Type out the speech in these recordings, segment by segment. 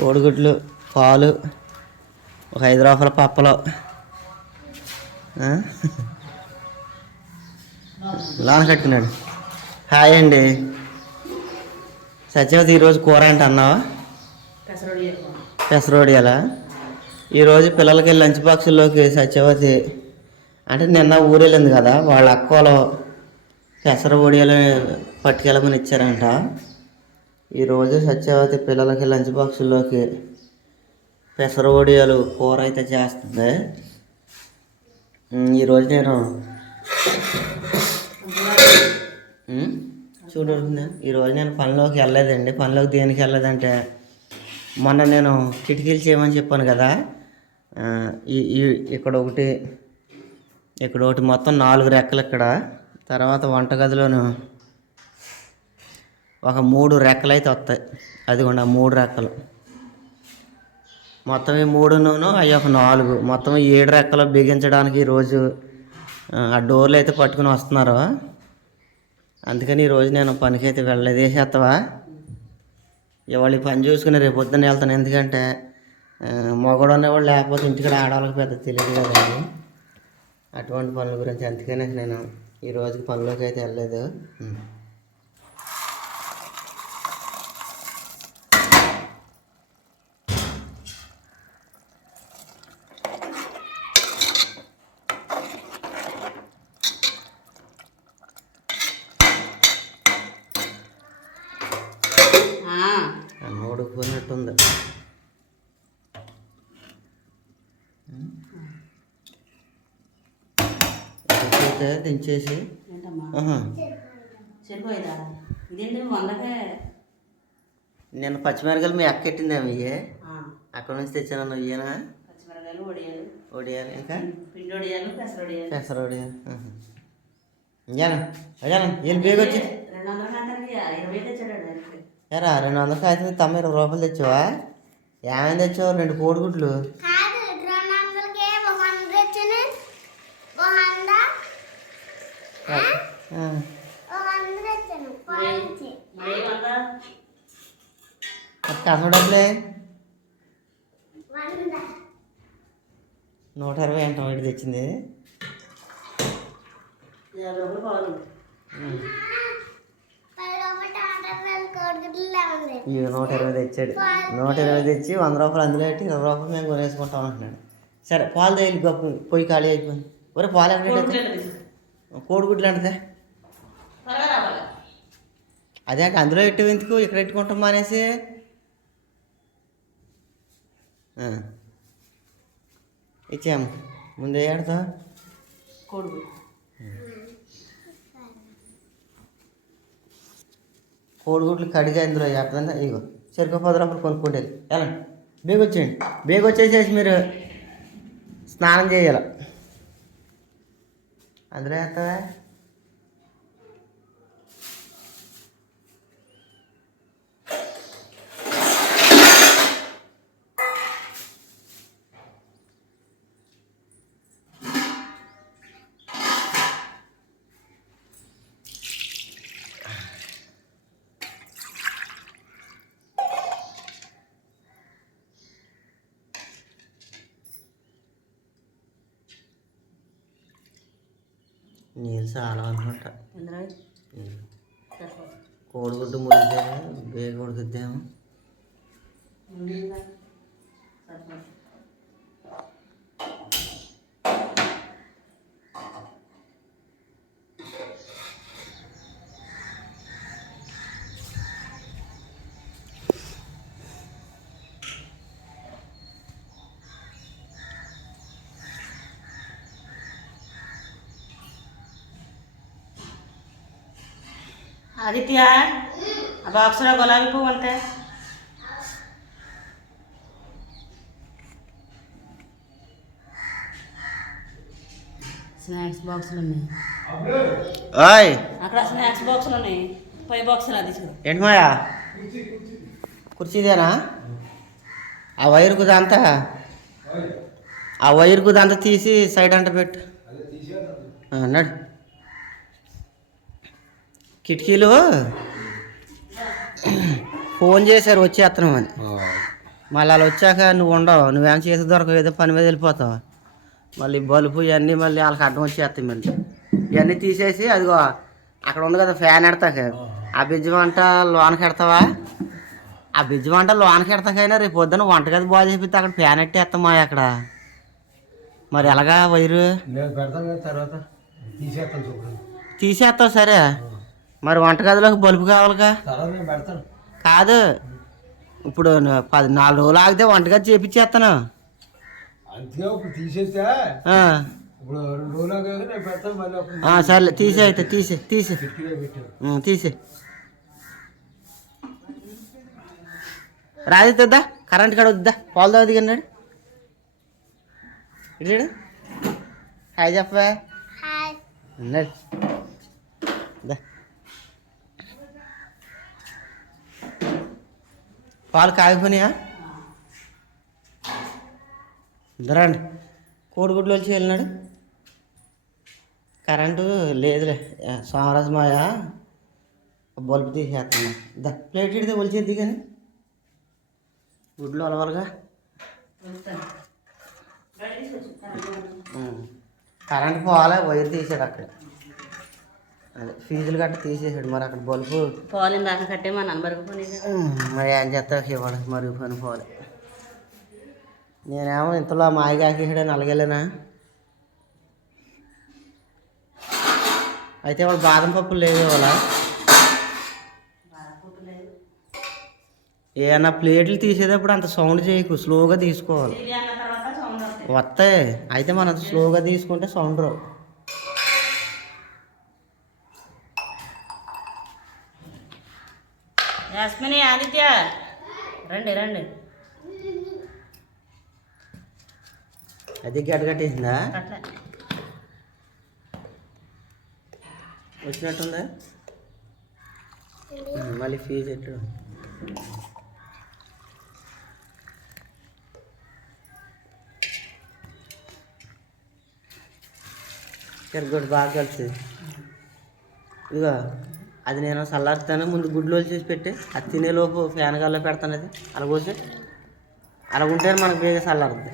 కోడిగుడ్లు పాలు ఒక ఐదు రూపాయల పప్పలు. లాన కట్టుకున్నాడు. హాయ్ అండి. సత్యవతి ఈరోజు కూర అంటే అన్నావా? పెసరోడియాలా? ఈరోజు పిల్లలకి లంచ్ బాక్సుల్లోకి సత్యవతి అంటే నిన్న ఊరెళ్ళింది కదా వాళ్ళ అక్కలో పెసర ఒడియాలు పట్టుకెళ్ళమని ఇచ్చారంట. ఈరోజు సత్యవతి పిల్లలకి లంచ్ బాక్సుల్లోకి పెసర ఒడియాలు కూర అయితే చేస్తుంది. ఈరోజు నేను ఉమ్, చూడు ఈరోజు నేను పనిలోకి వెళ్ళలేదండి. పనిలోకి దేనికి వెళ్ళలేదంటే మొన్న నేను కిటికీలు చేయమని చెప్పాను కదా. ఈ ఈ- ఇక్కడ ఒకటి ఇక్కడ ఒకటి మొత్తం నాలుగు రెక్కలు ఇక్కడ. తర్వాత వంటగదిలోను ఒక మూడు రెక్కలు అయితే వస్తాయి. అదిగోండి ఆ మూడు రెక్కలు. మొత్తం ఈ మూడును అవి ఒక నాలుగు. మొత్తం ఏడు రెక్కలు బిగించడానికి ఈరోజు ఆ, డోర్లు అయితే పట్టుకుని వస్తున్నారు. అందుకని ఈరోజు నేను పనికి అయితే వెళ్ళలేదు వేసేస్తావా ఇవాళ ఈ పని చూసుకుని రేపు పొద్దున్న వెళ్తాను. ఎందుకంటే మగడు ఉన్నవాళ్ళు లేకపోతే ఇంటికి ఆడవాళ్ళకి పెద్ద తెలియదు కదండి అటువంటి పనుల గురించి అందుకనే నేను ఈ రోజుకి పనిలోకి అయితే వెళ్ళలేదు. దించేసి. నిన్న పచ్చిమిరకాయలు మీ అక్క ఎట్టిందేమో ఇయ్యే ఆ, అక్కడ నుంచి తెచ్చాను ఇయ్యనా పచ్చిమిరకాయలు వడియాలు. ఒడియాలి ఇంకా? పెసర ఒడియాలి ఇయ్యాను అయ్యాను వీళ్ళు బేగ వచ్చి రెండు వందల. ఎరా రెండు కాగితం తమ్మ ఇరవై రూపాయలు తెచ్చావా? ఏమైంది తెచ్చావు? రెండు కోడిగుడ్లు కాదు రెండు వందలకి ఒక వంద తెచ్చాను ఒక వంద ఆ. ఒక వంద తెచ్చాను పాయించి మరి ఏమంతా అది కసవ డబ్బులే వంద నూట ఇరవై ఎంత ఒకటి తెచ్చింది యాభై రూపాయలు పాలు పది రూపాయలు టమాటాలు కోడిగుడ్లు ఉంది ఇవి నూట ఇరవై తెచ్చాడు. నూట ఇరవై తెచ్చి వంద రూపాయలు అందులో పెట్టి ఇరవై రూపాయలు మేము కొనేసుకుంటాం అంటున్నాడు. సరే పాలు తేలి గొప్ప పొయ్యి ఖాళీ అయిపోయింది. ఒరే పాలు ఎక్కడ కోడిగుడ్లు అంటదే. అంటే అదే అందులో ఎట్టు ఎందుకు? ఇక్కడ పెట్టుకుంటాం మానేసి. ఇచ్చాము ముందే ఆడతా కోడిగుడ్లు కోడిగుడ్లు కడిగా ఇందులో వేస్తుందా ఇగో సరిగ్గా పది రూపాయలు కొనుక్కోండి ఎలా బేగ బేగొచ్చేసేసి మీరు స్నానం చేయాలి. అందులో వేస్తావా నీళ్ళు చాలా అనుకుంటా. కోడిగుడ్డు మురిగితే బేగ ఆదిత్య ఆ బాక్స్లో గులాబీ పువ్వు అంతే స్నాక్స్ బాక్సులు ఉన్నాయి ఓయ్ అక్కడ స్నాక్స్ బాక్సులు ఉన్నాయి పై బాక్సులు అది చూడు ఏంటి మాయా కుర్చీదేనా ఆ వైర్ కుదంతా ఆ వైర్ కుదంతా తీసి సైడ్ అంట పెట్టు ఆ, అన్నాడు కిటికీలు ఫోన్ చేశారు వచ్చేస్తున్నాం అని. మళ్ళీ అలా వచ్చాక నువ్వు ఉండవు నువ్వేం చేసి దొరకవు ఏదో పని మీద వెళ్ళిపోతావు. మళ్ళీ బల్బు ఇవన్నీ మళ్ళీ వాళ్ళకి అడ్డం వచ్చేస్తాయి మళ్ళీ. ఇవన్నీ తీసేసి అదిగో అక్కడ ఉంది కదా ఫ్యాన్ ఎడతాక. ఆ బిజ్జి వంట లోనకి ఎడతావా? ఆ బిజ్జి వంట లోనకి ఎడతాకైనా రేపు పొద్దున్న వంటగది బాగా చెప్పితే అక్కడ ఫ్యాన్ ఎట్టేస్తామా అక్కడ. మరి ఎలాగా వైరు? తీసేస్తావు సరే. మరి వంటగదిలోకి బల్బు కావాలిగా? కాదు. ఇప్పుడు పది నాలుగు రోజులు ఆగితే వంటగది చేపించేస్తాను. సర్లే తీసే అయితే తీసే తీసే. తీసే. రాది తెద్దా కరెంట్ కాడ వద్దా? పాలు తాగు దిగన్నాడు ఇటు హాయ్ చెప్పవా. హాయ్ ఉన్నాడు దా పాలు కాగిపోయినాయా? రండి కోడిగుడ్లు వచ్చి వెళ్ళినాడు. కరెంటు లేదులే ఆ, సోమరాజు మాయ బల్బు తీసేస్తున్నా దా ప్లేట్ ఇడితే ఒలిచేద్ది కానీ. గుడ్లు అలవాలుగా. కరెంట్ పోవాలా వైర్ తీసాడు అక్కడ. అదే ఫీజులు గట్ట తీసేసాడు. మరి అక్కడ బల్బు పోలిన దాకా కట్టే మా ఉం, మరి ఏం చేస్తావు? ఇవాళ మరి పని పోవాలి నేనేమో ఇంతలో మాయ కాకేసాడని అలగలేనా అయితే వాళ్ళు బాదం పప్పులు లేవు ఇవాళ. ఏమన్నా ప్లేట్లు తీసేటప్పుడు అంత సౌండ్ చేయకు స్లోగా తీసుకోవాలి. వస్తాయి. అయితే మనం స్లోగా తీసుకుంటే సౌండ్ రావు. యాస్మిని ఆదిత్య. రండి రండి. అది గడ్డగట్టేసిందా అట్లా. వచ్చినట్టుందా? మళ్ళీ ఫీజు ఎట్టు కరిగొడ్డు బాగా కలిసింది. ఇదిగో. అది నేను చల్లారుతాను ముందు గుడ్లు చేసి పెట్టి అది తినేలోపు ఫ్యాన్ గాల్లో పెడతాను అది. అలా పోసి అలా ఉంటే మనకు బేగా చల్లారుద్ది.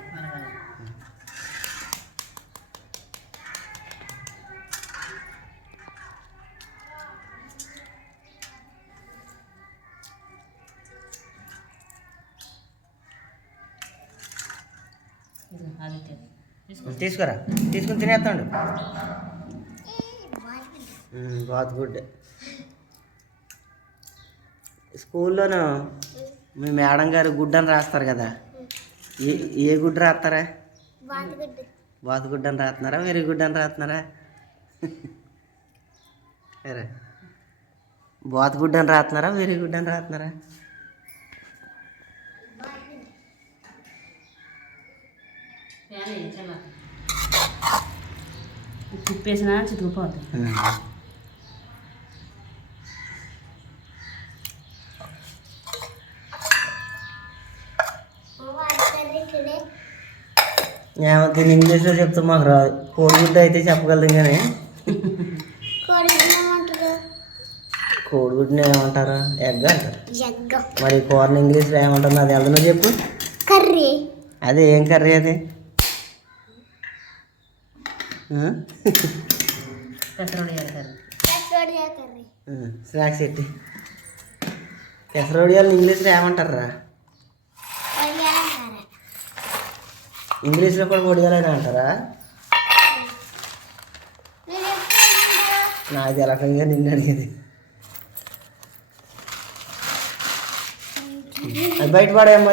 తీసుకురా. తీసుకుని తినేస్తాడు. బాత్ గుడ్ స్కూల్లోనూ మీ మేడం గారు గుడ్ అని రాస్తారు కదా? ఏ ఏ గుడ్ రాస్తారా? బాతుగుడ్డు బాత్ గుడ్ అని రాస్తున్నారా? వెరీ గుడ్ అని రాస్తున్నారా? సరే. బాత్ గుడ్ అని రాస్తున్నారా? వెరీ గుడ్ అని రాస్తున్నారా. తిప్పేసినా చితుకుపోతుంది టుడే ఏమో దీన్ని ఇంగ్లీష్లో చెప్తే మాకు రాదు. కోడిగుడ్డు అయితే చెప్పగలం కానీ. కోడిగుడ్డుని ఏమంటారు? ఎగ్ అంటారు. మరి కూరని ఇంగ్లీష్లో ఏమంటారు అది వెళ్తున్నా చెప్పు. కర్రీ. అదే ఏం కర్రీ అది? స్నాక్స్ ఎట్టి పెసరొడియాలు ఇంగ్లీష్లో ఏమంటారా ఇంగ్లీష్లో కూడా వడియాలని అంటారా? మీరు నాకు తెలకంగా నిన్ను అడిగేది. అది బయట పడేయమ్మా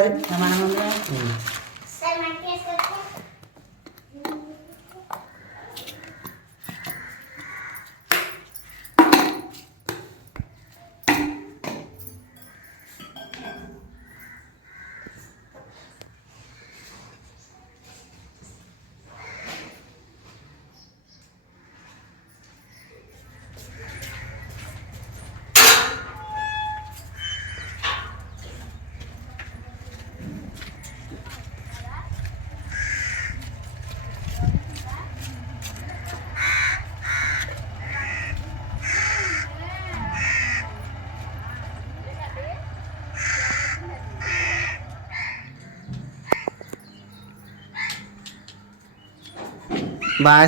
బాగా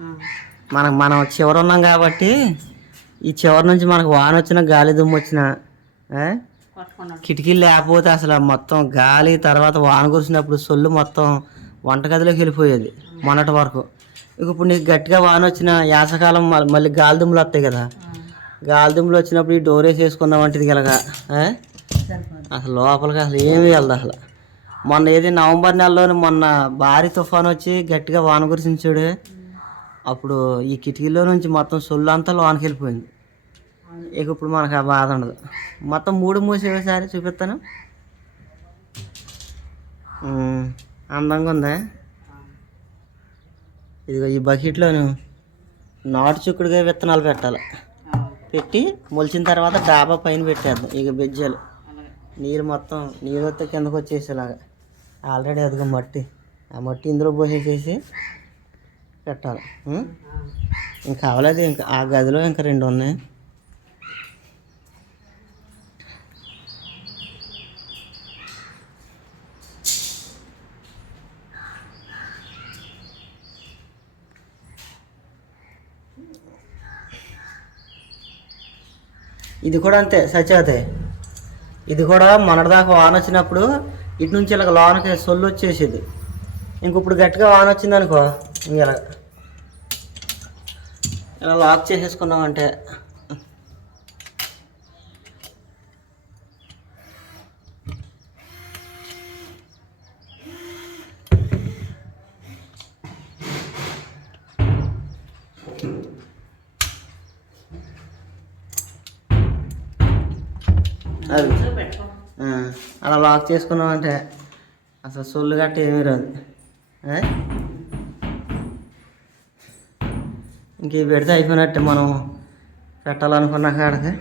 ఆ. మనకు మనం చివర ఉన్నాం కాబట్టి ఈ చివరి నుంచి మనకు వాన వచ్చిన గాలి దుమ్ము వచ్చిన కిటికీలు లేకపోతే అసలు మొత్తం గాలి తర్వాత వాన కురిసినప్పుడు సొల్లు మొత్తం వంటగదిలోకి వెళ్ళిపోయేది మొన్నటి వరకు. ఇక ఇప్పుడు నీకు గట్టిగా వాన వచ్చిన యాసకాలం మళ్ళీ గాలి దుమ్ములు వస్తాయి కదా. గాలి దుమ్ములు వచ్చినప్పుడు ఈ డోర్ వేసి వేసుకుందాం వంటిది కలగా అసలు లోపలికి అసలు ఏమీ వెళ్ళదు అసలు. మొన్న ఏది నవంబర్ నెలలోని మొన్న భారీ తుఫాన్ వచ్చి గట్టిగా వాన కురిసింది అప్పుడు ఈ కిటికీలో నుంచి మొత్తం సొల్లు అంతా లోనికి వెళ్ళిపోయింది. ఇక ఇప్పుడు మనకు ఆ బాధ ఉండదు. మొత్తం మూడు మూసేసారి చూపిస్తాను. అందంగా ఉందా? ఇదిగో ఈ బకెట్లోను నాటు చుక్కుడుగా విత్తనాలు పెట్టాలి. పెట్టి మొలిచిన తర్వాత డాబా పైన పెట్టేద్దాం. ఇక బెజ్జాలు. నీరు మొత్తం నీరు వస్తే కిందకు వచ్చేసేలాగా. ఆల్రెడీ అదిగో మట్టి. ఆ మట్టి ఇందులో పోసేసేసి పెట్టాలి. ఇంకా కావలేదు ఇంకా ఆ గదిలో ఇంకా రెండు ఉన్నాయి. ఇది కూడా అంతే సత్యవతే ఇది కూడా మొన్నటిదాకా వాన వచ్చినప్పుడు ఇటు నుంచి ఇలాగ లోనకి సొల్లు వచ్చేసేది ఇంక ఇప్పుడు గట్టిగా వాన వచ్చింది అనుకో ఇంక ఇలా ఇలా లాక్ చేసేసుకున్నాం అంటే. అది. పెట్టుకో అలా లాక్ చేసుకున్నాం అంటే అసలు సొల్లు గట్ట ఏమీ రాదు. ఇంక ఇవి పెడితే అయిపోయినట్టే మనం పెట్టాలనుకున్న కాడకి.